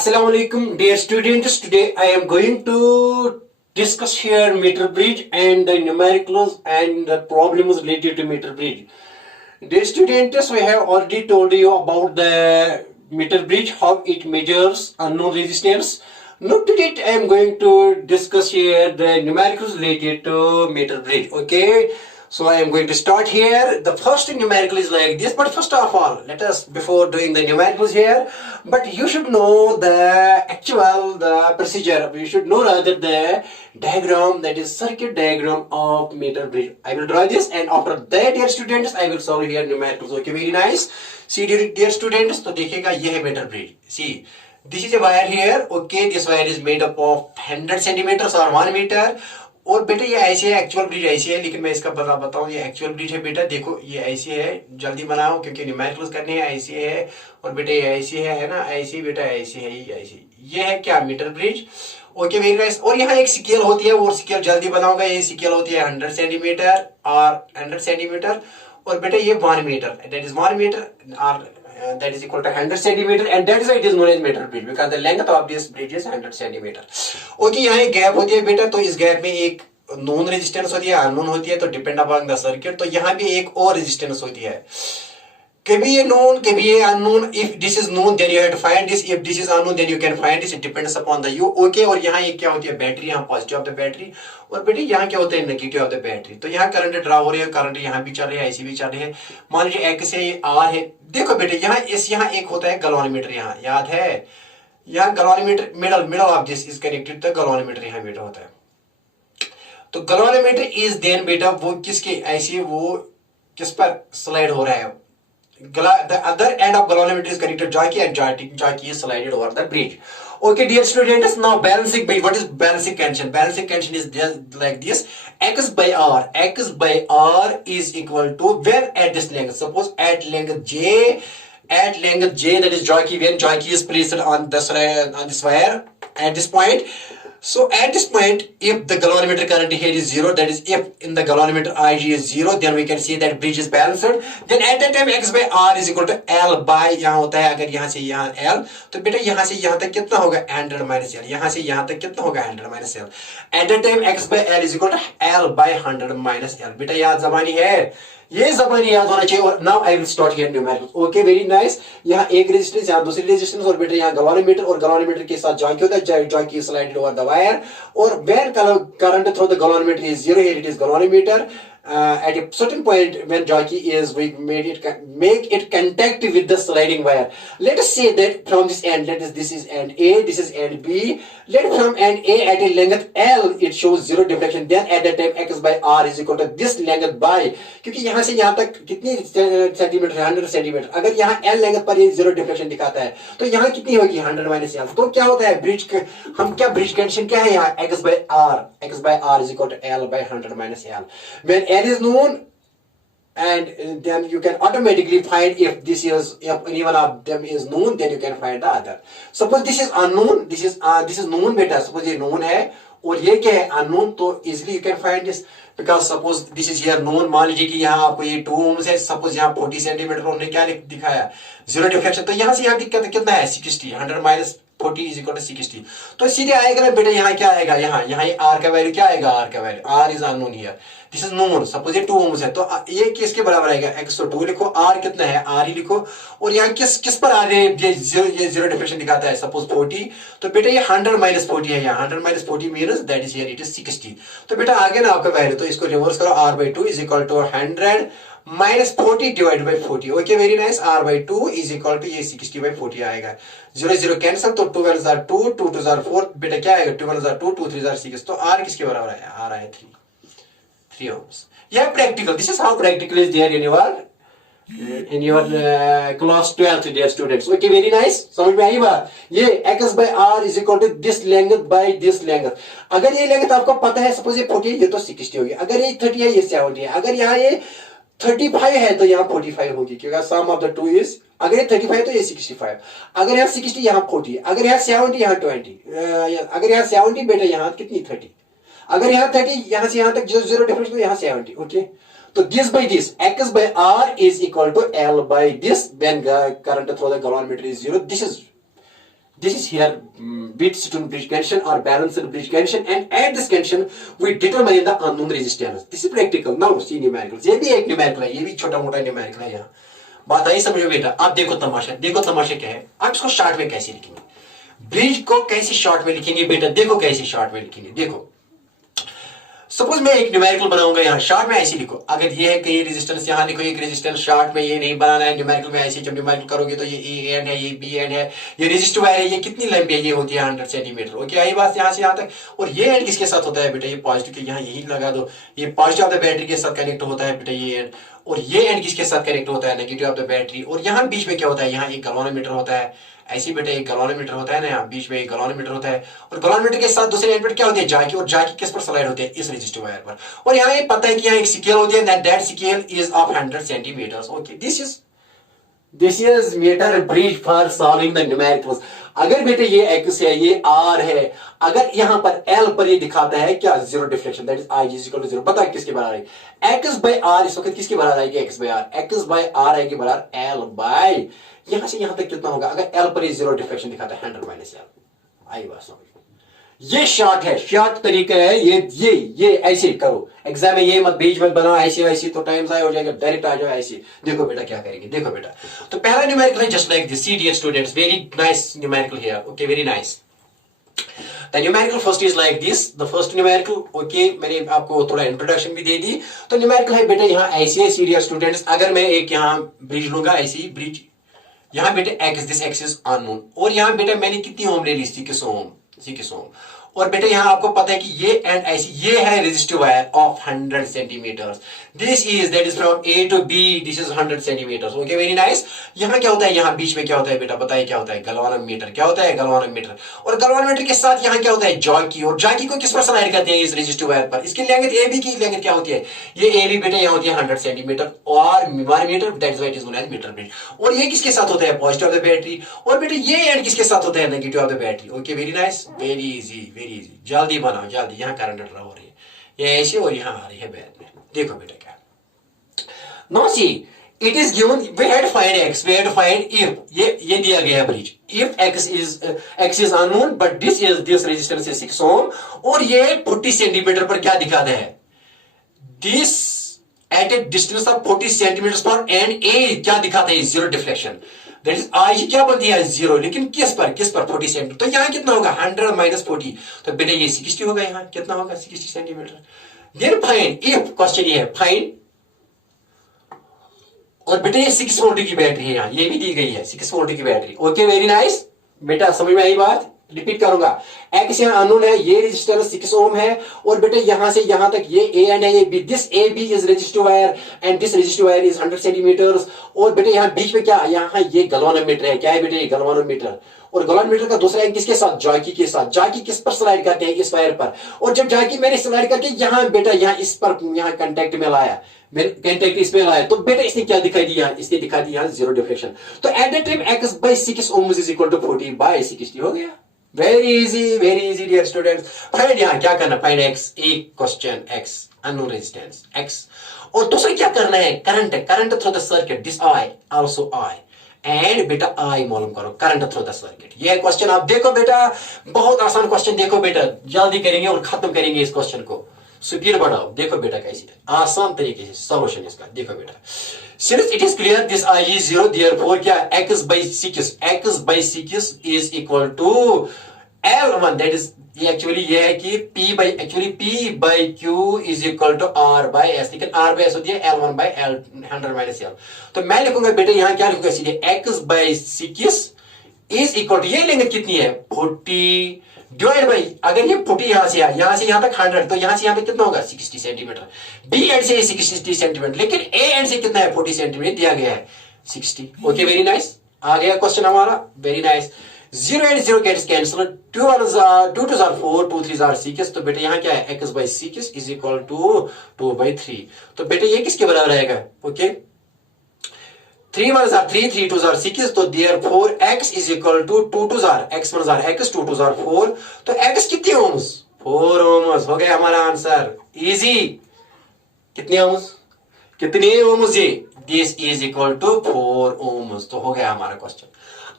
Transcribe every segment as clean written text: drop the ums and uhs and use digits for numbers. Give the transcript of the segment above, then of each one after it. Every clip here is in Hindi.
Assalamu alaikum, dear students. Today I am going to discuss here Metre Bridge and the numericals and the problems related to Metre Bridge. Dear students, we have already told you about the Metre Bridge, how it measures unknown resistance. Now today I am going to discuss here the numericals related to Metre Bridge. Okay. So I am going to start here. The first numerical is like this, but first of all, let us, before doing the numericals here, but you should know the procedure. You should know rather the diagram, that is circuit diagram of Metre Bridge. I will draw this, and after that, dear students, I will solve here numericals. Okay, very nice. See, dear students, तो देखिएगा ये है Metre Bridge. See, this is a wire here. Okay, this wire is made up of 100 centimeters or 1 meter. और बेटा ये ऐसे है, एक्चुअल ब्रिज ऐसी है, लेकिन मैं इसका बताऊं ये एक्चुअल ब्रिज है बेटा. देखो ये ऐसी है, जल्दी बनाओ क्योंकि न्यूमेरिकल्स करने हैं. ऐसी है और बेटा ये ऐसी है ना, ऐसी बेटा ऐसी है, ये ऐसी. ये है क्या, metre bridge. Okay very nice. और यहाँ एक स्केल होती है, वो स्केल जल्दी बनाऊंगा. ये स्केल होती है 100 सेंटीमीटर और 100 सेंटीमीटर. और बेटा ये 1 मीटर, दैट इज 1 मीटर और that is equal to 100 centimeter, and that is why it is known as meter bridge, because the length of this bridge is 100 centimeter. Okay, यहाँ एक गैप होती है बेटा, तो इस गैप में एक नोन रेजिस्टेंस होती है, अननोन होती है, तो डिपेंड अपॉन द सर्किट. तो यहाँ भी एक और रेजिस्टेंस होती है, कभी ये known, कभी ये unknown. If this is known, then you have to find this. If this is unknown, then you can find this. It depends upon the you. Okay, और यहाँ ये क्या होती है, बैटरी. यहाँ पॉजिटिव ऑफ द बैटरी, और बेटे यहाँ क्या होता है, नेगेटिव ऑफ द बैटरी. तो यहाँ करंट ड्रा हो रही है, करंट यहाँ भी चल रही है, ऐसी भी चल रही है. मान लीजिए एक्स है, ये आर है. देखो बेटे यहाँ एक होता है गैल्वेनोमीटर, यहाँ याद है, यहाँ galvanometer middle of this is connected to galvanometer. यहाँ बेटा होता है, तो गैल्वेनोमीटर इज देन बेटा वो किसके, ऐसे वो किस पर स्लाइड हो रहा है. The other end of galvanometer is connected jockey, and jockey is slided over the bridge. Okay, dear students, now balancing bridge. What is balancing tension? Balancing tension is just like this: x by r. X by r is equal to, when at this length. Suppose at length j, that is jockey. When jockey is placed on this wire at this point. So at this point, if the galvanometer current here is 0, that is if in the galvanometer Ig is 0, then we can see that bridge is balanced. Then at that time x by r is equal to L by, यहाँ होता है अगर यहाँ से यहाँ L, तो बेटा यहाँ से यहाँ तक कितना होगा 100 minus L. यहाँ से यहाँ तक कितना होगा 100 minus L. At that time x by L is equal to L by 100 minus L. बेटा याद जबानी है, ये जबानी याद होना चाहिए. और now I will start here numericals. Okay very nice. यहाँ एक रेजिस्टेंस, यहाँ दूसरी रेजिस्टेंस, और बेटा यहाँ गैल्वेनोमीटर, और गैल्वेनोमीटर के साथ जॉकी होता है, jockey slided over the wire. और when current through the galvanometer is 0, here it is galvanometer. At a certain point, when jockey is, we make it contact with the sliding wire. Let us say that from this end, this is end A, this is end B. Let from end A at a length L, it shows 0 deflection. Then at that time x by r is equal to this length by, क्योंकि यहाँ से यहाँ तक कितनी सेंटीमीटर, 100 सेंटीमीटर. अगर यहाँ L लेंथ पर ये 0 डिफ्लेक्शन दिखाता है, तो यहाँ कितनी होगी 100 माइनस L. तो क्या होता है ब्रिज, हम क्या ब्रिज कंडीशन क्या है यहाँ, x by r is equal to L by 100 minus L. When L is known, and then you can automatically find if any one of them is known, then you can find the other. Suppose this is unknown, this is known बेटा. Suppose ये known है और ये क्या है unknown, तो easily you can find this, because suppose this is here known. मान लीजिए कि यहाँ आपको ये 2 ohms है, suppose यहाँ 40 सेंटीमीटर उन्होंने क्या दिखाया, 0 डिफ्लेक्शन. तो यहाँ से यहाँ दिक्कत कितना है 60, 100 minus 40 is equal to 60. तो सीधे आएगा ना बेटा, यहाँ क्या आएगा, यहाँ ये R का वैल्यू क्या आएगा, R का value, R is unknown here, this is known. Suppose ये 2 ohms है, तो ये किसके बराबर आएगा, x तो 2 लिखो, R कितना है, R ही लिखो. और यहाँ किस पर आ रहे हैं, ये 0 डिफ्लेक्शन दिखाता है, सपोज 40. तो बेटा ये 100 minus 40 है, यहाँ 100 minus 40 means that is here it is 60. तो बेटा आ गया ना आपका वैल्यू. तो इसको रिवर्स करो, R by 2 is equal to 100 minus 40 divided by 40. Okay, very nice. R by 2 is equal to ये 60 by 40 आएगा. 0 0 कैंसिल, तो 2 1s are 2, 2 2s are 4. बेटा क्या आएगा, 2 1s are 2, 2 3s are 6. तो R किसके बराबर आया, R आया 3 ohms. Yeah, practical. This is how practical is there in your class 12th, dear students. Okay, very nice. समझ में आई बात. ये x by r is equal to this length by this length. अगर ये length आपको पता है, suppose ये 40 ये तो 60 होगी. अगर ये 30 है, ये 70 है. अगर यहाँ ये 35 है, तो यहाँ 45 होगी, क्योंकि सम ऑफ द टू इज, अगर ये 35 तो ये 65. अगर यहाँ 60 यहाँ 40. अगर यहाँ 70 यहाँ 20. अगर यहाँ 70 बेटा यहाँ कितनी 30. अगर यहाँ 30 यहाँ से यहाँ तक 0 डिफरेंस, तो यहाँ 70. ओके, तो this by this, x by r is equal to L by this when current through the galvanometer is 0. This is here Wheatstone bridge condition or balanced bridge condition, and at this condition we determine the unknown resistance. This is practical. Now see numericals. ये भी एक numerical है, ये भी छोटा मोटा numerical है। यहाँ बात आई समझो बेटा। आप देखो तमाशा, देखो तमाशा क्या है। आप इसको शॉर्ट में कैसे लिखेंगे, ब्रिज को कैसे शॉर्ट में लिखेंगे बेटा, देखो कैसे शॉर्ट में लिखेंगे। देखो सपोज मैं एक न्यूमेरिकल बनाऊंगा, यहाँ शॉर्ट में ऐसे लिखो। अगर ये है कहीं रेजिस्टेंस, यहाँ लिखो एक रेजिस्टेंस। शॉर्ट में ये नहीं बनाना है, न्यूमेरिकल में ऐसे जब न्यूमेरिकल करोगे तो ये ए एंड है, ये बी एंड है, ये रेजिस्टिव वायर है, ये कितनी लंबी है, ये होती है 100 सेंटीमीटर। ओके, आई बात यहाँ से यहाँ तक। और ये एंड किसके साथ होता है बेटा, ये पॉजिटिव के, यहाँ यही लगा दो, ये पॉजिटिव ऑफ द बैटरी के साथ कनेक्ट होता है बेटा ये एंड। और ये एंड किसके साथ कनेक्ट होता है, नेगेटिव ऑफ द बैटरी। और यहाँ बीच में क्या होता है, यहाँ एक गैल्वेनोमीटर होता है, ऐसी बेटा एक गैल्वेनोमीटर होता है ना, यहाँ बीच में एक गैल्वेनोमीटर होता है। और गैल्वेनोमीटर के साथ दूसरे एंड पर क्या होती है, जाकी। और जाकी किस पर स्लाइड होती है, इस रेजिस्टिव वायर पर। और यहाँ ये पता है कि यहाँ एक स्केल होती है, that scale is of 100 centimetres. Okay, this is metre bridge for solving the numericals. अगर बेटे ये एक्स है, ये आर है, अगर यहां पर एल पर ये दिखाता है क्या, zero deflection, that is I is equal to zero. बता किसके बराबर है, एक्स बाय आर इस वक्त किसके बराबर आएगी, x bye are. X bye are आएगी बराबर एल बाय, यहां से यहां तक कितना होगा, अगर एल पर ये जीरो डिफ्लेक्शन दिखाता है 100 माइनस एल। आई बात समझ। ये शॉर्ट है, शॉर्ट तरीका है ये ऐसे करो। एग्जाम में ये मत बीच मत बनाओ ऐसे वैसे, तो टाइम जाया हो जाएगा। डायरेक्ट आ जाओ ऐसे। देखो बेटा क्या करेंगे, देखो बेटा। तो पहला न्यूमेरिकल है just like this. C dear students, very nice numerical here. Okay, very nice. The numerical first is like this. The first numerical, okay, मैंने आपको थोड़ा इंट्रोडक्शन भी दे दी। तो न्यूमेरिकल है बेटा यहाँ ऐसे, सी डियर स्टूडेंट्स। अगर मैं एक यहाँ ब्रिज लूंगा, ऐसी ब्रिज, यहाँ बेटे x, this x is unknown. और यहाँ बेटा मैंने कितनी ओम ले ली, 6 ओम। और बेटे यहाँ आपको पता है कि ये एंड ऐसी, ये है resistive wire of 100 centimetre. This is that is from A to be, this is 100 centimetre. Okay, very nice. यहाँ क्या होता है, यहाँ बीच में क्या होता है बेटा, बताइए क्या होता है, गैल्वेनोमीटर। क्या होता है, गैल्वेनोमीटर। और गैल्वेनोमीटर के साथ यहाँ क्या होता है, जॉकी। और जॉकी को किस पर स्लाइड करते हैं, इस रेजिस्टिव वायर पर। इसकी लेंथ ए बी की लेंथ क्या होती है, ये ए बी बेटा यहाँ होती है 100 सेंटीमीटर और 1 metre, that is why it is known as metre bridge. और ये किसके साथ होता है, पॉजिटिव ऑफ द बैटरी। और बेटा ये एंड किसके साथ होता है, negative of the battery. Okay, very nice, very easy, very easy. जल्दी बनाओ जल्दी। यहाँ करंट ड्रा हो रही है, ये ऐसे और यहाँ आ रही है बैक में। देखो बेटा क्या, no see it is given, we had find x, we had find if, ये दिया गया है bridge, if x is unknown but this resistance is 6 ओम। और ये 40 सेंटीमीटर पर क्या दिखाता है, this eight A distance of 40 centimetre पर एंड ए क्या दिखाता है, zero deflection. That is I क्या बनती है, जीरो। लेकिन किस पर 40 सेंटीमीटर। तो यहाँ कितना होगा, 100 माइनस 40, तो बेटा ये 60 होगा। यहाँ कितना होगा, 60 centimetre. Then find if, question ये है फाइंड। और बेटा ये 6 वोल्ट की बैटरी है, यहाँ ये भी दी गई है 6 वोल्ट की बैटरी। ओके, वेरी नाइस बेटा, समझ में आई बात। रिपीट करूंगा, एक्स यहाँ अननोन है, ये रेजिस्टेंस 6 ओम है। और बेटे यहां से यहां तक ये ए एंड है, ये B, this A B is resistive wire and this resistive wire is 100 centimetres. और बेटे यहाँ बीच में क्या, यहाँ ये गैल्वेनोमीटर है। क्या है बेटे, ये गैल्वेनोमीटर। और गैल्वेनोमीटर का दूसरा एंड किसके साथ, जॉकी के साथ। जॉकी किस पर स्लाइड करते हैं, इस वायर पर। और जब जॉकी मैंने स्लाइड करके यहाँ बेटा यहाँ इस पर यहाँ कांटेक्ट में लाया, कांटेक्ट इसमें लाया, तो बेटा इसने क्या दिखाई दिया, इसने दिखा दिया जीरो डिफ्लेक्शन। तो at the time x bye 6 Om is equal to 40 bye 60 हो गया। Very easy dear students. Find यहाँ क्या करना, फाइंड एक्स, एक question x, unknown resistance x. और दूसरा क्या करना है, करंट है, current through the circuit, this I also I and बेटा आई मालूम करो, करंट थ्रू द सर्किट। ये क्वेश्चन आप देखो बेटा, बहुत आसान क्वेश्चन। देखो बेटा जल्दी करेंगे और खत्म करेंगे इस क्वेश्चन को, स्पीड बढ़ाओ। देखो बेटा कैसे आसान तरीके से सॉल्यूशन इसका। देखो बेटा, since it is clear this I is 0, therefore क्या x by 6 is equal to L1, that is actually ये है कि P by Q is equal to R by S, लेकिन R by S होती है L1 by L 100 minus L। तो मैं लिखूंगा बेटे यहाँ क्या लिखूंगा सीधे, x by 6 is equal to, ये लेंगे कितनी है 40 डिवाइड बाई, अगर ये 40 यहां से यहां तक 100, तो यहां से यहां तक कितना होगा 60 सेंटीमीटर। बी एंड से 60 सेंटीमीटर, लेकिन ए एंड से कितना है 40 सेंटीमीटर दिया गया है 60। ओके, वेरी नाइस, आ गया क्वेश्चन हमारा, very nice. 0 and 0 gets cancel, 2 2 are 4, 2 3 are 6। तो बेटे यहाँ क्या है, x by 6 is equal to 2 by 3। तो बेटे ये किसके बराबर आएगा, ओके 3 1 are 3, 3 2 are 6, तो therefore x is equal to 2 2 are x 1 are x, 2 2 are 4, तो x कितने ओम्स, 4 ओम्स। हो गया हमारा आंसर, इजी। कितने ओम्स ये, this is equal to 4 ohms. तो हो गया हमारा क्वेश्चन।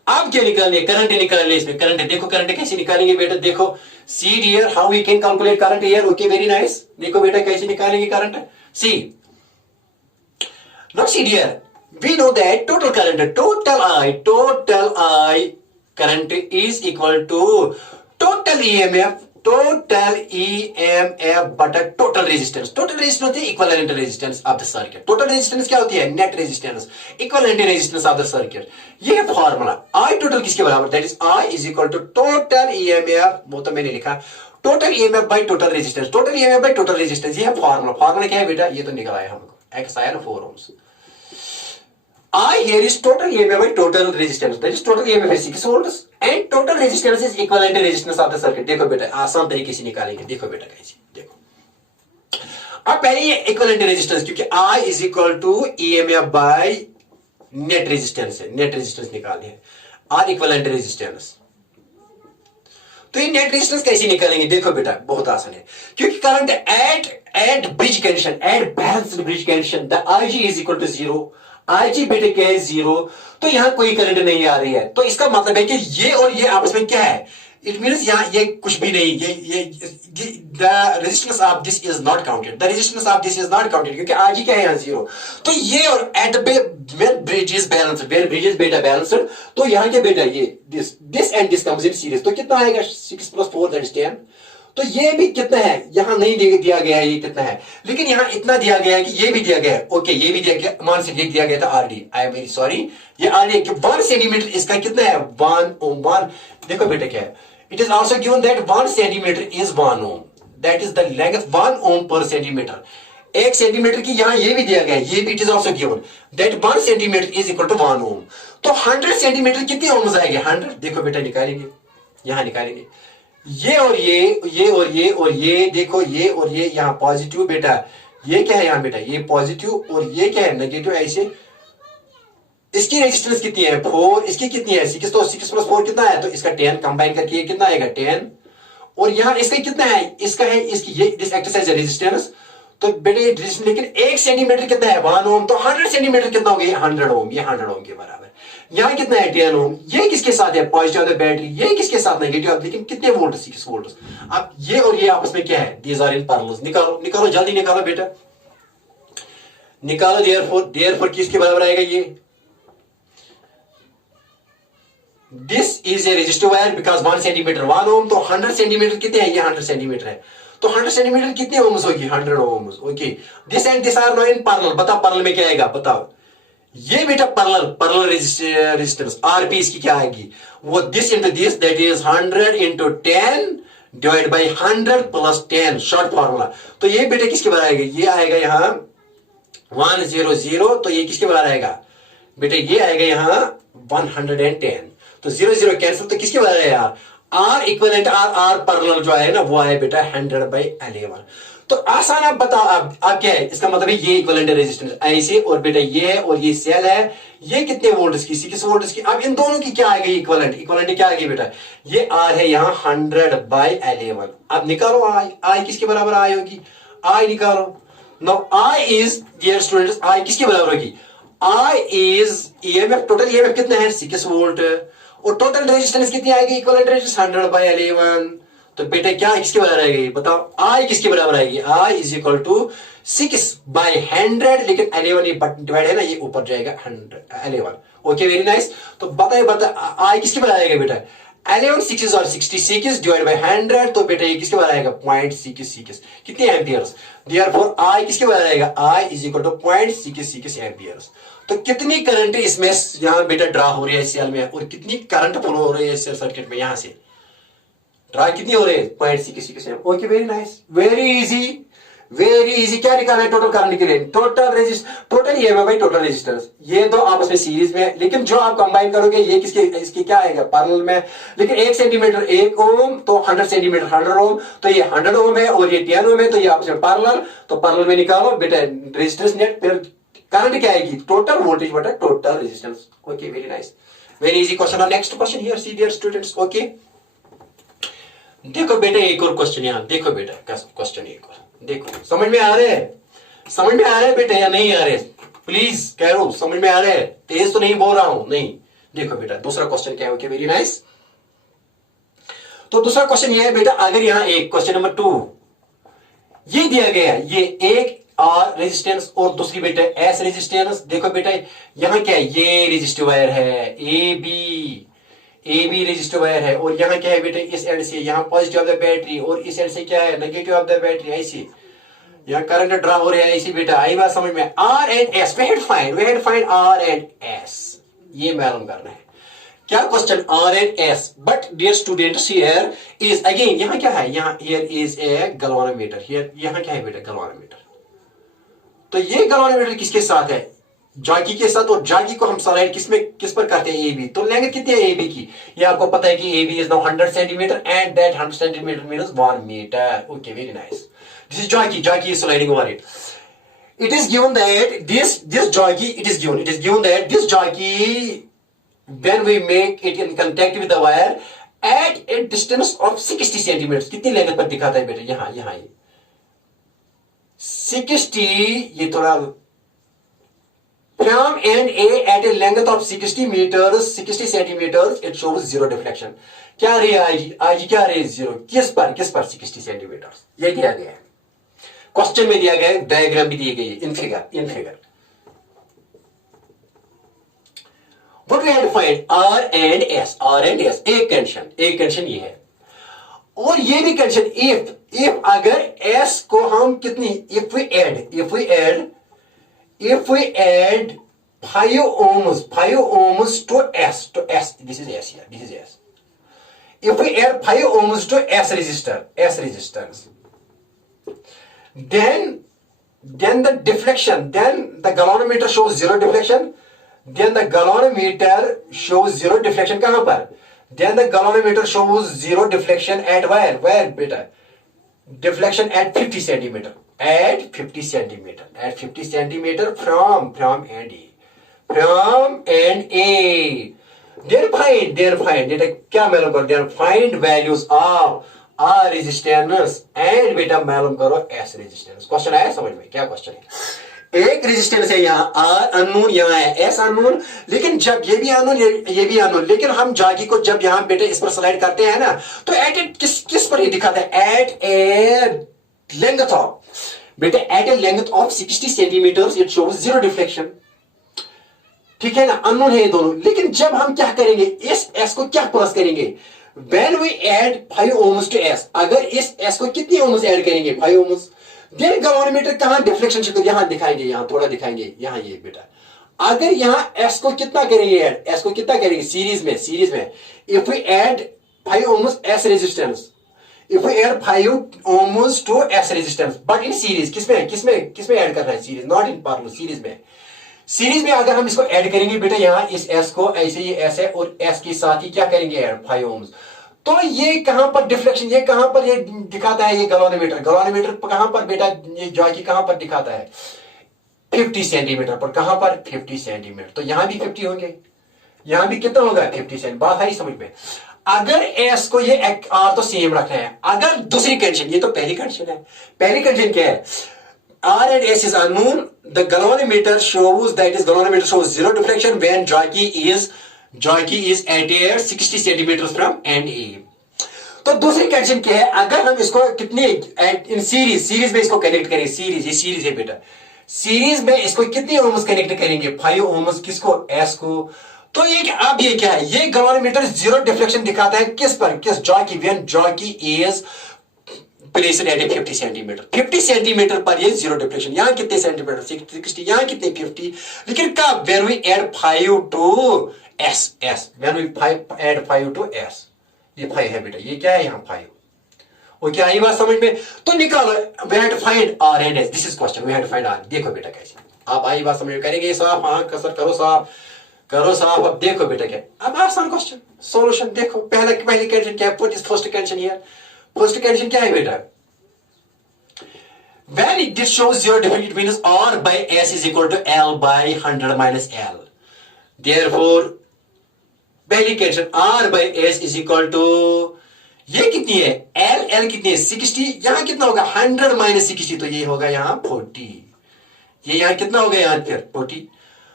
अब क्या निकालने, करंट निकालने, इसमें करंट देखो, करंट कैसे निकालेंगे बेटा, देखो सी dear how we can calculate current here, okay very nice. देखो बेटा कैसे निकालेंगे current, C now see dear, we know that total I current is equal to total EMF but a total resistance होती है equivalent resistance of the circuit। total resistance क्या होती है, net resistance, equivalent resistance of the circuit। ये है फॉर्मूला। I total किसके बराबर, that is I is equal to total EMF, वो तो मैंने लिखा total EMF by total resistance, total EMF by total resistance, ये है फॉर्मूला। फॉर्मूला क्या है बेटा, ये तो निकल आया हमको, X आया ना 4 ohms। I here is total EMF by total resistance, that is total EMF is 6 volts and total resistance is equivalent resistance of the circuit। देखो बेटा आसान तरीके से निकालेंगे, देखो बेटा कैसे, देखो अब पहले ये equivalent resistance, क्योंकि I is equal to EMF by net resistance है, net resistance निकालनी है, R equivalent resistance। तो ये नेट रेजिस्टेंस कैसे निकालेंगे, देखो बेटा बहुत आसान है, क्योंकि current eight bridge condition, eight balanced bridge condition the IG is equal to 0, IG बेटे क्या है 0, तो यहां कोई करंट नहीं आ रही है, तो इसका मतलब है कि ये और ये आपस में क्या है, इट मींस यहां ये कुछ भी नहीं, ये the resistance of this is not counted, the resistance of this is not counted, क्योंकि IG क्या है यहां 0। तो ये और at when bridge is balanced, when bridge is बेटा बैलेंस्ड, तो यहां क्या बेटा ये this and this comes in series, तो कितना आएगा 6 + 4 दैट इज 10। तो ये भी कितना है, यहां नहीं दिया गया है ये कितना है, लेकिन यहां इतना दिया गया है कि ये भी दिया गया है, ओके ये भी दिया गया, मान से दिया गया था RD, I am very sorry, ये RD कि 1 सेंटीमीटर इसका कितना है 1 ओम, 1 देखो बेटा क्या है, it is also given that 1 centimetre is 1 Om, that is the length 1 ओम पर सेंटीमीटर। 1 सेंटीमीटर की यहां ये भी दिया गया है, ये भी it is also given that 1 centimetre is equal to 1 ओम। तो 100 सेंटीमीटर कितने ओम्स आएंगे, 100 देखो बेटा निकालेंगे, यहां निकालेंगे, ये और ये और ये और ये देखो, ये और ये यहां पॉजिटिव बेटा, ये क्या है यहां बेटा, ये पॉजिटिव और ये क्या है नेगेटिव, ऐसे इसकी रेजिस्टेंस कितनी है 4, इसकी कितनी है 6, तो 6 + 4 कितना है, तो इसका 10 कंबाइन करके ये कितना आएगा 10, और यहां इसका कितना है, इसका है इसकी ये दिस एक्ट्स एज रेजिस्टेंस, तो बेटा ये रेजिस्टेंस, लेकिन 1 सेंटीमीटर कितना है 1 ओम, तो 100 सेंटीमीटर कितना हो गया 100 ओम, ये 100 ओम के बराबर। यहां कितना है 10 ओम, ये किसके साथ है पॉजिटिव ऑफ द बैटरी, ये किसके साथ नेगेटिव, लेकिन कितने वोल्ट 6 वोल्ट। अब ये और ये आपस में क्या है, दीज आर इन पैरेलल, निकालो निकालो जल्दी निकालो बेटा, निकालो, देयरफॉर किसके बराबर आएगा ये, this is a resistive wire because 1 centimetre 1 ओम, तो 100 सेंटीमीटर कितने हैं, ये 100 सेंटीमीटर है, तो 100 सेंटीमीटर कितने ओम्स होगी 100 ohms, okay. This and this are no in parallel, बताओ पैरेलल में क्या आएगा बताओ, ये बेटा पैरेलल रेजिस्टेंस आरपी इसकी क्या आएगी, वो this into this that is 100 into 10 divide by 100 + 10 short formula. तो ये बेटा किसके बराबर आएगा, ये आएगा यहां 100, तो ये किसके बराबर आएगा बेटा, ये आएगा यहां 110, तो 0 0 कैंसिल, तो किसके बराबर है यार, आर इक्विवेलेंट आर पैरेलल जो है ना वो आए बेटा 100/11। तो आसान आप बताओ, आप क्या है इसका मतलब है, ये इक्विवेलेंट रेजिस्टेंस ऐसे, और बेटा ये है और ये सेल है, ये कितने वोल्ट की 6 वोल्ट की। अब इन दोनों की क्या आ गई इक्विवेलेंट, इक्विवेलेंट क्या आ गई बेटा, ये आर है यहां 100/11। अब निकालो आई किसके बराबर आई होगी, आई निकालो। Now I is dear students, आई किसके बराबर होगी, I is EMF, total EMF कितना है 6 वोल्ट, और टोटल रेजिस्टेंस कितनी आएगी इक्विवेलेंट रेजिस्टेंस 100/11। तो बेटा क्या किसके बराबर आएगी बताओ, आई किसके बराबर आएगी, आई इज इक्वल टू 6/100, लेकिन 11 ये डिवाइड है ना, ये ऊपर जाएगा 111, ओके वेरी नाइस। तो बता आई किसके बराबर आएगा बेटा, 11 6 और 66 डिवाइड बाय 100, तो बेटा ये किसके बराबर आएगा 0.66, कितने एम्पियर्स, देयरफॉर आई किसके बराबर आएगा, I is equal to 0.66 amperes. तो कितनी करंट इसमें यहां बेटा ड्रा हो रही है सेल में, और कितनी करंट फ्लो हो रही है सेल सर्किट में, यहां से ड्रा कितनी हो रही है 0.66, okay very nice, very easy. क्या निकालना है टोटल करंट के लिए, total EMF by total resistance, ये दो आपस में सीरीज में, लेकिन जो आप कंबाइन करोगे ये इसके क्या आएगा पैरेलल में, लेकिन 1 सेंटीमीटर 1 ओम, तो 100 सेंटीमीटर 100 ओम, तो ये 100 ओम है और ये 10 ओम है, तो ये आपस में पैरेलल, तो पैरेलल में निकालो बेटा रेजिस्टेंस नेट, फिर करंट क्या आएगी टोटल वोल्टेज बटा total resistance, okay very nice, very easy question. Next question here C dear students, okay देखो बेटा एक और क्वेश्चन यहां, देखो बेटा क्वेश्चन एक और देखो, समझ में आ रहे हैं बेटा या नहीं आ रहे, प्लीज कह रहा हूं समझ में आ रहे हैं, तेज तो नहीं बोल रहा हूं, नहीं देखो बेटा दूसरा क्वेश्चन क्या है, ओके वेरी नाइस। तो दूसरा क्वेश्चन ये है बेटा, अगर यहां एक क्वेश्चन नंबर 2 ये दिया गया है, ये एक आर रेजिस्टेंस और दूसरी बेटा एस रेजिस्टेंस। देखो बेटा यहां क्या है, ये रेजिस्टिव वायर है ए बी रेजिस्टिव वायर है, और यहां क्या है बेटा, इस एंड से यहां पॉजिटिव ऑफ द बैटरी और इस एंड से क्या है नेगेटिव ऑफ द बैटरी, ऐसी यहां करंट ड्रा हो रहा है ऐसी बेटा। आई बात समझ में, are and S V had find are and S, ये मालूम करना है। क्या question are and S, but dear students here is again, यहां क्या है, यहां here is a galvanometer, here यहां क्या है बेटा गैल्वेनोमीटर। तो ये गैल्वेनोमीटर किसके साथ है, जॉकी के साथ, और जॉकी को हम स्लाइड किस पर करते हैं, ए बी। तो लेंथ कितनी है ए बी की, ये आपको पता है कि A B is now 100 centimetre and that 100 centimetre means 1 metre. Okay very nice, this is jockey is sliding over it. It is given that this jockey, it is given that this jockey, when we make it in contact with the wire at a distance of 60 centimeters, कितनी लेंथ पर दिखाता है बेटा, यहां ये 60, ये थोड़ा from end A at a length of 60 meters 60 centimeters it shows zero deflection। क्या रे आएगी क्या रे जीरो, किस पर 60 सेंटीमीटर, ये दिया गया है क्वेश्चन में, दिया गया है, डायग्राम भी दी गई है in figure. What we have to find R and S, एक कंडीशन ये है, और ये भी कंडीशन if अगर S को हम कितनी, if we add 5 ohms to S, this is S here, if we add 5 ohms to S resistance, then the deflection, then the galvanometer shows zero deflection, कहां पर, then the galvanometer shows zero deflection at where beta, deflection at 50 centimeter, at 50 centimeter from end A, then find क्या मालूम करो, then find values of R resistance and बेटा मालूम करो S resistance। क्वेश्चन आया समझ में, क्या क्वेश्चन है, एक रेजिस्टेंस है यहाँ R अननोन, यहाँ है S अननोन, लेकिन जब ये भी अननोन, लेकिन हम जॉकी को जब यहाँ बेटे इस पर स्लाइड करते हैं ना, तो एट किस पर ये दिखाता है, eight A length of 60 centimetre it shows zero deflection, ठीक है ना, अननोन है ये दोनों। लेकिन जब हम क्या करेंगे, इस S को क्या प्लस करेंगे, when we add 5 ohms to S, अगर इस S को कितनी ohms ऐड करेंगे, 5 ohms, then गैल्वेनोमीटर कहां डिफ्लेक्शन शक्ल, यहां दिखाएंगे, यहां थोड़ा दिखाएंगे, यहां ये बेटा, अगर यहां S को कितना करेंगे ऐड, S को कितना करेंगे सीरीज में, if we add 5 ohms S resistance, if we add 5 ohms to S resistance, but in series, किसमें ऐड कर रहा है, series, not in parallel, series में अगर हम इसको ऐड करेंगे बेटा, यहां इस S को ऐसे, ये S है और S के साथ ही क्या करेंगे ऐड 5 ohms, तो ये कहां पर डिफ्लेक्शन, ये कहां पर ये दिखाता है, ये गैल्वेनोमीटर कहां पर बेटा, ये जॉकी कहां पर दिखाता है, 50 सेंटीमीटर पर, कहां पर 50 सेंटीमीटर, तो यहां भी 50 होंगे, यहां भी कितना होगा 50 सेंटीमीटर, बात आई समझ में। अगर S को ये R तो सेम रखना है, अगर दूसरी कंडीशन, ये तो पहली कंडीशन है, पहली कंडीशन क्या है, R and S is unknown, the galvanometer shows zero deflection when jockey is at a 60 centimeters from end A। तो दूसरी कंडीशन क्या है, अगर हम इसको कितनी इन सीरीज में इसको कनेक्ट करेंगे, ये सीरीज है बेटा, सीरीज में इसको कितनी ohms कनेक्ट करेंगे, 5 ohms, किसको, S को। तो ये अब ये क्या है, ये गैल्वेनोमीटर जीरो डिफ्लेक्शन दिखाता है किस पर, jockey, when jockey is placed at 50 centimetre, 50 centimetre पर ये जीरो डिफ्लेक्शन, यहां कितने सेंटीमीटर 60, यहां कितने 50, लेकिन कब, when we add 5 to S, when we add 5 to S, ये 5 है बेटा, ये क्या है यहाँ 5, ओके आई बात समझ में। तो निकालो, we have to find R and S, this is question, we have to find R। देखो बेटा कैसे, आप आई बात समझ में, करेंगे साफ, हाँ कसर करो साफ, अब देखो बेटा क्या, अब आसान क्वेश्चन, सॉल्यूशन देखो, पहली कंडीशन क्या है, first condition here, first condition क्या है बेटा, when it shows zero deflection, it means R by S is equal to L by 100 minus L, therefore पहली condition R by S is equal to, ये कितनी है, L कितनी है 60, यहां कितना होगा 100 minus 60, तो ये होगा यहां 40, ये यहां कितना होगा यहां फिर 40,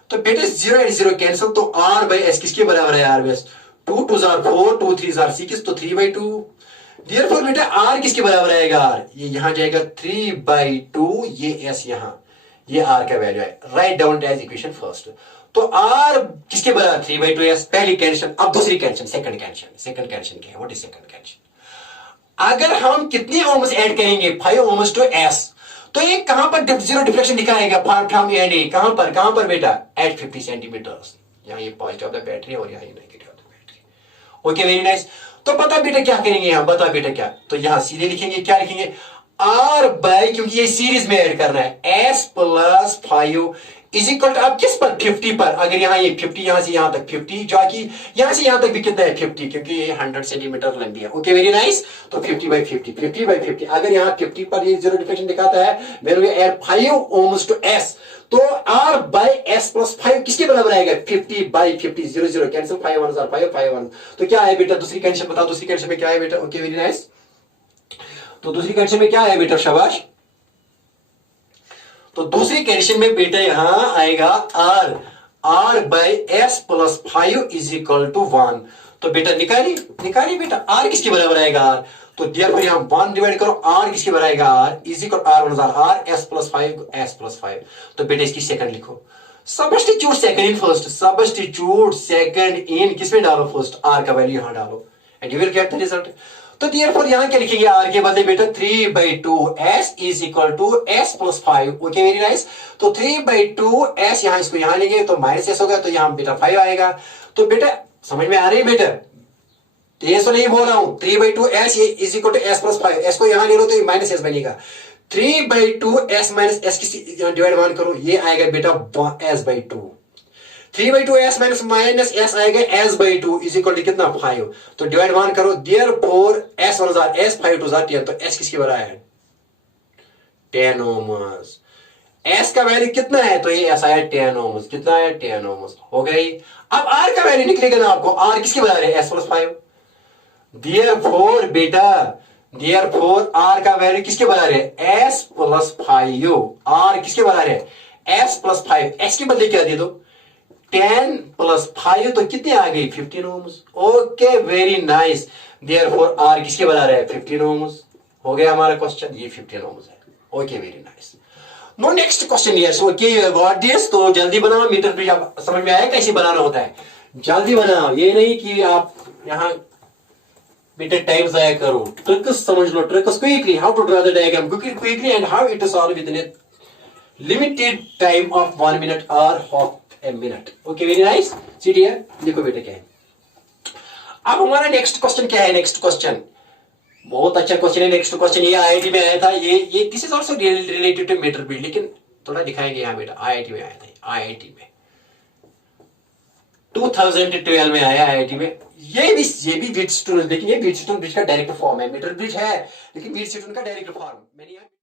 तो बेटे 0 एंड 0 कैंसिल, तो r बाई एस किसके बराबर है? r बाई एस 2 2 4 2 3 6, तो 3/2। देयरफॉर बेटा r किसके बराबर आएगा? r ये यहां जाएगा 3/2, ये s यहां, ये r का वैल्यू है। Write down as equation first. तो r किसके बराबर? 3/2s। पहली कंडीशन। अब दूसरी condition, second condition. Second condition क्या है? What is second condition? अगर हम कितने ओम्स ऐड करेंगे? 5 ओम्स टू s, तो ये कहां पर जीरो डिफ्लेक्शन दिखाएगा? फ्रॉम एंड ए। कहां पर बेटा? Eight 50 centimetres. यहां ये पॉजिटिव ऑफ द बैटरी और यहां ये negative of the battery. Okay, very nice. तो पता बेटा क्या करेंगे हम? बता बेटा क्या? तो यहां सीधे लिखेंगे, क्या लिखेंगे? r बाई, क्योंकि ये सीरीज में ऐड करना है, s plus 5 is equal to, अब किस पर? 50 पर। अगर यहां ये 50, यहां से यहां तक 50, जाकि यहां से यहां तक भी कितना है? 50, क्योंकि ये 100 सेंटीमीटर लंबी है। Okay, very nice. तो 50/50, 50/50। अगर यहां 50 पर ये जीरो डिफ्लेक्शन दिखाता है, when we add 5 ohms to s, तो r बाई s प्लस 5 किसके बराबर आएगा? 50/50। 0 0 कैंसिल, 5 1 5 5 1। तो क्या है बेटा? दूसरी कंडीशन बताओ, दूसरी कंडीशन में क्या है बेटा? Okay, very nice. तो दूसरी कंडीशन में क्या है बेटा? शाबाश। तो दूसरी कंडीशन में बेटा यहां आएगा r by S plus 5 is equal to 1। तो बेटा निकालिए बेटा, r किसके बराबर आएगा? r। तो देयरफॉर यहां 1 डिवाइड करो, r किसके बराबर आएगा? r is equal r s plus 5। तो बेटा इसकी सेकंड लिखो। Substitute second in first, substitute second in किसमें डालो? फर्स्ट। r का वैल्यू यहां डालो and you will get the result. तो देयरफॉर यहां क्या लिखेंगे? r के बदले बेटा 3/2s is equal to s plus 5। Okay, very nice. तो 3/2s, यहां इसको यहां लेंगे तो माइनस s होगा, तो यहां बेटा 5 आएगा। तो बेटा समझ में आ रही है बेटा? तेज तो नहीं बोल रहा हूं। 3/2s is equal to s plus 5, s को यहां ले लो तो ये माइनस s बनेगा। 3/2s माइनस s किसी डिवाइड 1 करो, ये आएगा बेटा s/2। 3/2s माइनस s आएगा s/2 इज इक्वल टू कितना? 5। तो डिवाइड 1 करो, therefore s 1 jar s, 5 2 jar 10, तो s किसके बराबर है? 10 ओम्स। s का वैल्यू कितना है? तो ये s आया 10 ओम्स। कितना है? 10 ओम्स। हो गई। अब r का वैल्यू निकलेगा ना आपको, r किसके बराबर है? s plus 5। देयरफॉर बेटा, देयरफॉर r का वैल्यू किसके बराबर है? s plus 5। r किसके बराबर है? s plus 5। s के बदले क्या दे दो? 10 प्लस 5, तो कितने आ गई? 15 ohms. Okay, very nice. Therefore r किसके बराबर है? 15 ओम्स। हो गया हमारा क्वेश्चन, ये 15 ओम्स है। Okay, very nice. No next question yes. Okay, you got this. तो जल्दी बनाओ मीटर ब्रिज। आप समझ में आया कैसे बनाना होता है? जल्दी बनाओ, ये नहीं कि आप यहां बेटा टाइम जाया करो। ट्रिक्स समझ लो, tricks quickly, how to draw the diagram quickly and how it is solve with in limited time of 1 minute और half a minute. Okay, very nice. C dear, देखो बेटा क्या है। अब हमारा नेक्स्ट क्वेश्चन क्या है? नेक्स्ट क्वेश्चन बहुत अच्छा क्वेश्चन है। नेक्स्ट क्वेश्चन ये आईआईटी में आया था। ये this is also related to metre bridge, लेकिन थोड़ा दिखाएंगे यहां बेटा। आईआईटी में आया था, आईआईटी में 2012 में आया आईआईटी में। ये भी व्हीटस्टोन, लेकिन ये व्हीटस्टोन ब्रिज का डायरेक्ट फॉर्म है। मीटर ब्रिज है लेकिन व्हीटस्टोन का डायरेक्ट फॉर्म। मैंने